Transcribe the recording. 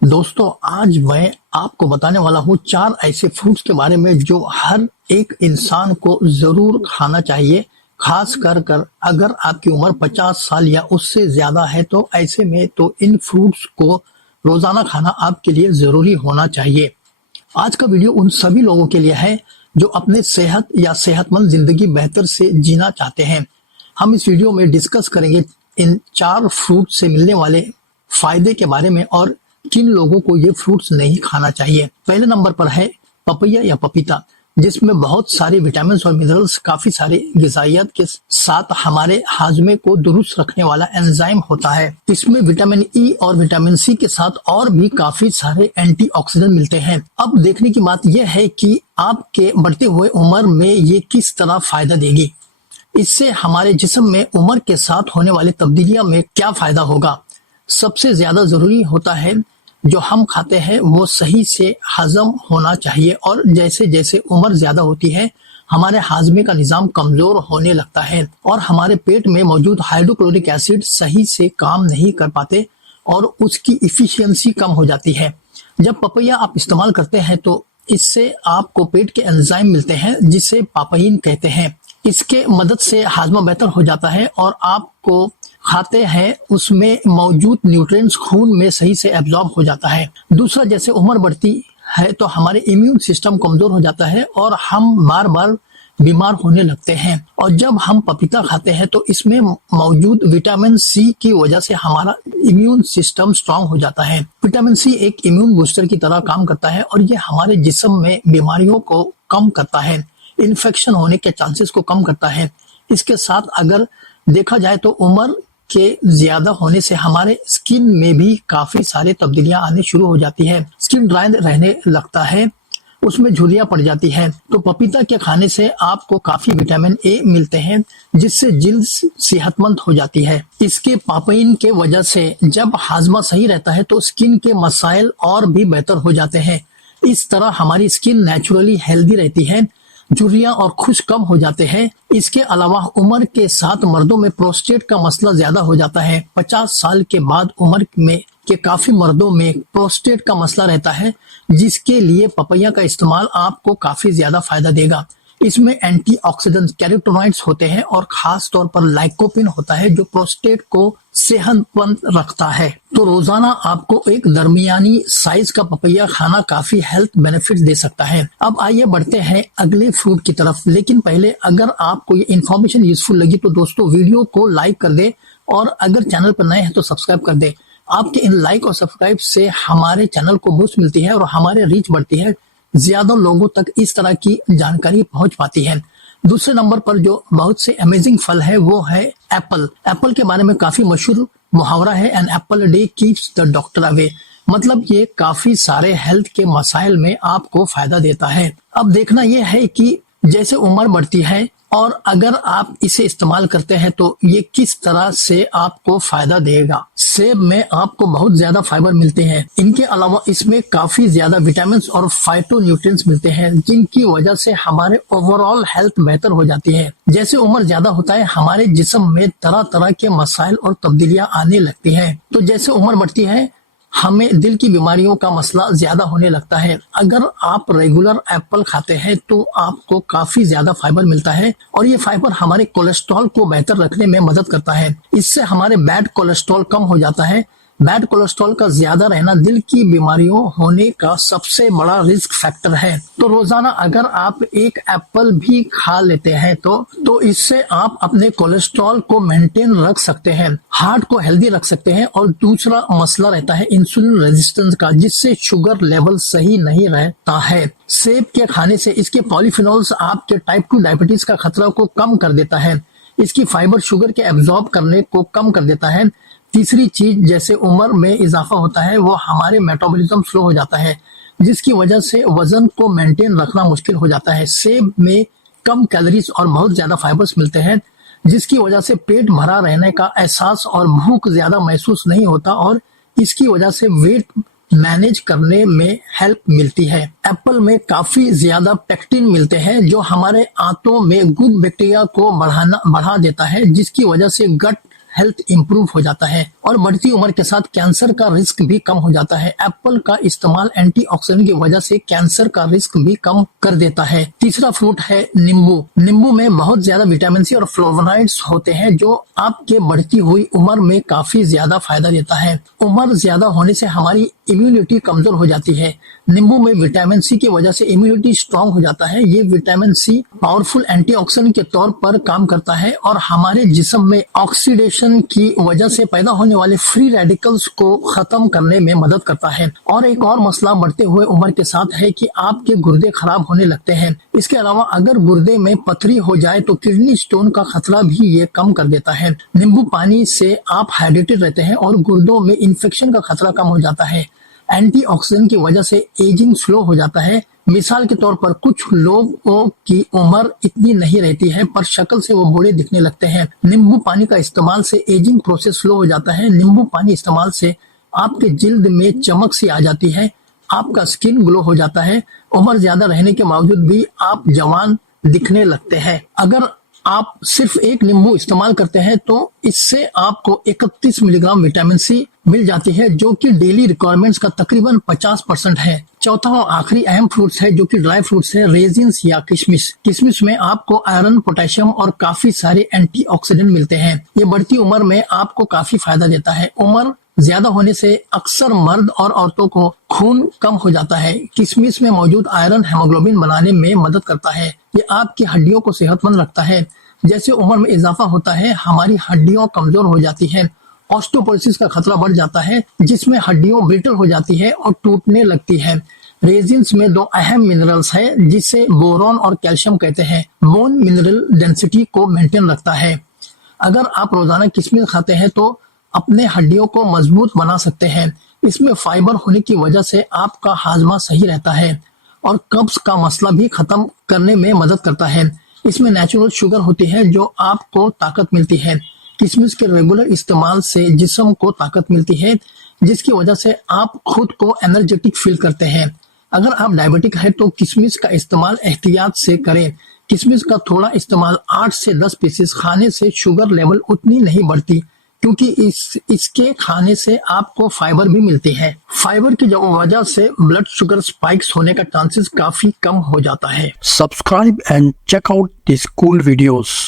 दोस्तों, आज मैं आपको बताने वाला हूँ 4 ऐसे फ्रूट्स के बारे में जो हर एक इंसान को ज़रूर खाना चाहिए। खास कर अगर आपकी उम्र 50 साल या उससे ज़्यादा है तो ऐसे में तो इन फ्रूट्स को रोज़ाना खाना आपके लिए ज़रूरी होना चाहिए। आज का वीडियो उन सभी लोगों के लिए है जो अपने सेहत या सेहतमंद ज़िंदगी बेहतर से जीना चाहते हैं। हम इस वीडियो में डिस्कस करेंगे इन 4 फ्रूट से मिलने वाले फ़ायदे के बारे में और किन लोगों को ये फ्रूट्स नहीं खाना चाहिए। पहले नंबर पर है पपैया या पपीता, जिसमें बहुत सारे विटामिन और मिनरल्स, काफी सारे ग़िज़ाइयत के साथ हमारे हाजमे को दुरुस्त रखने वाला एंजाइम होता है। इसमें विटामिन ई और विटामिन सी के साथ और भी काफी सारे एंटीऑक्सीडेंट मिलते हैं। अब देखने की बात यह है कि आपके बढ़ते हुए उम्र में ये किस तरह फायदा देगी। इससे हमारे जिस्म में उम्र के साथ होने वाली तब्दीलियां में क्या फायदा होगा। सबसे ज्यादा जरूरी होता है जो हम खाते हैं वो सही से हजम होना चाहिए, और जैसे जैसे उम्र ज्यादा होती है हमारे हाजमे का निजाम कमजोर होने लगता है और हमारे पेट में मौजूद हाइड्रोक्लोरिक एसिड सही से काम नहीं कर पाते और उसकी इफिशियंसी कम हो जाती है। जब पपैया आप इस्तेमाल करते हैं तो इससे आपको पेट के एंजाइम मिलते हैं जिसे पापाइन कहते हैं। इसके मदद से हाजमा बेहतर हो जाता है और आपको खाते हैं उसमें मौजूद न्यूट्रिएंट्स खून में सही से एब्जॉर्ब हो जाता है। दूसरा, जैसे उम्र बढ़ती है तो हमारे इम्यून सिस्टम कमजोर हो जाता है और हम बार बार बीमार होने लगते हैं। और जब हम पपीता खाते हैं तो इसमें मौजूद विटामिन सी की वजह से हमारा इम्यून सिस्टम स्ट्रांग हो जाता है। विटामिन सी एक इम्यून बूस्टर की तरह काम करता है और ये हमारे जिस्म में बीमारियों को कम करता है, इन्फेक्शन होने के चांसेस को कम करता है। इसके साथ अगर देखा जाए तो उम्र के ज्यादा होने से हमारे स्किन में भी काफी सारे तब्दीलियां आने शुरू हो जाती है। स्किन ड्राई रहने लगता है, उसमें झुर्रियां पड़ जाती है। तो पपीता के खाने से आपको काफी विटामिन ए मिलते हैं जिससे जिल्द सेहतमंद हो जाती है। इसके पापाइन के वजह से जब हाजमा सही रहता है तो स्किन के मसाइल और भी बेहतर हो जाते हैं। इस तरह हमारी स्किन नेचुरली हेल्दी रहती है, झुर्रियां और खुश कम हो जाते हैं। इसके अलावा उम्र के साथ मर्दों में प्रोस्टेट का मसला ज्यादा हो जाता है। 50 साल के बाद उम्र में के काफी मर्दों में प्रोस्टेट का मसला रहता है, जिसके लिए पपैया का इस्तेमाल आपको काफी ज्यादा फायदा देगा। इसमें एंटीऑक्सीडेंट कैरोटीनॉइड्स होते हैं और खास तौर पर लाइकोपिन होता है जो प्रोस्टेट को सेहतमंद रखता है। तो रोजाना आपको एक दरमियानी साइज का पपैया खाना काफी हेल्थ बेनिफिट्स दे सकता है। अब आइए बढ़ते हैं अगले फ्रूट की तरफ, लेकिन पहले अगर आपको ये इन्फॉर्मेशन यूजफुल लगी तो दोस्तों वीडियो को लाइक कर दे और अगर चैनल पर नए हैं तो सब्सक्राइब कर दे। आपके इन लाइक और सब्सक्राइब से हमारे चैनल को बूस्ट मिलती है और हमारे रीच बढ़ती है, ज्यादा लोगों तक इस तरह की जानकारी पहुंच पाती है। दूसरे नंबर पर जो बहुत से अमेजिंग फल है वो है एप्पल। एप्पल के बारे में काफी मशहूर मुहावरा है, an apple day keeps the doctor away. मतलब ये काफी सारे हेल्थ के मसाइल में आपको फायदा देता है। अब देखना यह है कि जैसे उम्र बढ़ती है और अगर आप इसे इस्तेमाल करते हैं तो ये किस तरह से आपको फायदा देगा। सेब में आपको बहुत ज्यादा फाइबर मिलते हैं। इनके अलावा इसमें काफी ज्यादा विटामिन और फाइटोन्यूट्रिएंट्स मिलते हैं जिनकी वजह से हमारे ओवरऑल हेल्थ बेहतर हो जाती है। जैसे उम्र ज्यादा होता है हमारे जिस्म में तरह तरह के मसाइल और तब्दीलियां आने लगती हैं। तो जैसे उम्र बढ़ती है हमें दिल की बीमारियों का मसला ज्यादा होने लगता है। अगर आप रेगुलर एप्पल खाते हैं तो आपको काफी ज्यादा फाइबर मिलता है और ये फाइबर हमारे कोलेस्ट्रॉल को बेहतर रखने में मदद करता है। इससे हमारे बैड कोलेस्ट्रॉल कम हो जाता है। बैड कोलेस्ट्रॉल का ज्यादा रहना दिल की बीमारियों होने का सबसे बड़ा रिस्क फैक्टर है। तो रोजाना अगर आप एक एप्पल भी खा लेते हैं तो इससे आप अपने कोलेस्ट्रॉल को मेंटेन रख सकते हैं, हार्ट को हेल्दी रख सकते हैं। और दूसरा मसला रहता है इंसुलिन रेजिस्टेंस का, जिससे शुगर लेवल सही नहीं रहता है। सेब के खाने से इसके पॉलीफिनोल्स आपके टाइप 2 डायबिटीज का खतरा को कम कर देता है। इसकी फाइबर शुगर के एब्जॉर्ब करने को कम कर देता है। तीसरी चीज, जैसे उम्र में इजाफा होता है वो हमारे मेटाबॉलिज्म स्लो हो जाता है, जिसकी वजह से वजन को मेंटेन रखना मुश्किल हो जाता है। सेब में कम कैलोरीज और बहुत ज्यादा फाइबर्स मिलते हैं, जिसकी वजह से पेट भरा रहने का एहसास और भूख ज्यादा महसूस नहीं होता और इसकी वजह से वेट मैनेज करने में हेल्प मिलती है। एप्पल में काफी ज्यादा पेक्टिन मिलते हैं जो हमारे आंतों में गुड बैक्टीरिया को बढ़ा देता है, जिसकी वजह से गट हेल्थ इंप्रूव हो जाता है और बढ़ती उम्र के साथ कैंसर का रिस्क भी कम हो जाता है। एप्पल का इस्तेमाल एंटीऑक्सीडेंट की वजह से कैंसर का रिस्क भी कम कर देता है। तीसरा फ्रूट है नींबू। नींबू में बहुत ज्यादा विटामिन सी और फ्लोवोनॉइड्स होते हैं जो आपके बढ़ती हुई उम्र में काफी ज्यादा फायदा देता है। उम्र ज्यादा होने से हमारी इम्यूनिटी कमजोर हो जाती है। नींबू में विटामिन सी की वजह से इम्यूनिटी स्ट्रांग हो जाता है। ये विटामिन सी पावरफुल एंटीऑक्सीडेंट के तौर पर काम करता है और हमारे जिस्म में ऑक्सीडेशन की वजह से पैदा होने वाले फ्री रेडिकल्स को खत्म करने में मदद करता है। और एक और मसला बढ़ते हुए उम्र के साथ है कि आपके गुर्दे खराब होने लगते हैं। इसके अलावा अगर गुर्दे में पथरी हो जाए तो किडनी स्टोन का खतरा भी ये कम कर देता है। नींबू पानी से आप हाइड्रेटेड रहते हैं और गुर्दों में इन्फेक्शन का खतरा कम हो जाता है। एंटीऑक्सीडेंट की वजह से एजिंग स्लो हो जाता है। मिसाल के तौर पर कुछ लोगों की उम्र इतनी नहीं रहती है पर शक्ल से वो बूढ़े दिखने लगते हैं। नींबू पानी का इस्तेमाल से एजिंग प्रोसेस स्लो हो जाता है। नींबू पानी इस्तेमाल से आपके जिल्द में चमक सी आ जाती है, आपका स्किन ग्लो हो जाता है। उम्र ज्यादा रहने के बावजूद भी आप जवान दिखने लगते हैं। अगर आप सिर्फ एक नींबू इस्तेमाल करते हैं तो इससे आपको 31 मिलीग्राम विटामिन सी मिल जाती है जो कि डेली रिक्वायरमेंट्स का तकरीबन 50% है। चौथा और आखिरी अहम फ्रूट्स है जो कि ड्राई फ्रूट्स है, रेजिन्स या किशमिश। किशमिश में आपको आयरन, पोटेशियम और काफी सारे एंटीऑक्सीडेंट मिलते हैं। ये बढ़ती उम्र में आपको काफी फायदा देता है। उम्र ज्यादा होने से अक्सर मर्द और औरतों को खून कम हो जाता है। किशमिश में मौजूद आयरन हेमोग्लोबिन बनाने में मदद करता है। ये आपकी हड्डियों को सेहतमंद रखता है। जैसे उम्र में इजाफा होता है हमारी हड्डियां कमजोर हो जाती हैं, ऑस्टियोपोरोसिस का खतरा बढ़ जाता है जिसमें हड्डियां ब्रिटल हो जाती है और टूटने लगती है। रेजिन्स में दो अहम मिनरल्स है जिसे बोरॉन और कैल्शियम कहते हैं। बोन मिनरल डेंसिटी को मेंटेन रखता है। अगर आप रोजाना किशमिश खाते हैं तो अपने हड्डियों को मजबूत बना सकते हैं। इसमें फाइबर होने की वजह से आपका हाजमा सही रहता है और कब्ज का मसला भी खत्म करने में मदद करता है। इसमें नेचुरल शुगर होती है जो आपको ताकत मिलती है। किशमिश के रेगुलर इस्तेमाल से जिस्म को ताकत मिलती है जिसकी वजह से आप खुद को एनर्जेटिक फील करते हैं। अगर आप डायबिटिक है तो किशमिश का इस्तेमाल एहतियात से करें। किशमिश का थोड़ा इस्तेमाल 8 से 10 पीसेस खाने से शुगर लेवल उतनी नहीं बढ़ती क्योंकि इसके खाने से आपको फाइबर भी मिलती है। फाइबर की वजह से ब्लड शुगर स्पाइक्स होने का चांसेस काफी कम हो जाता है। Subscribe and check out these cool videos.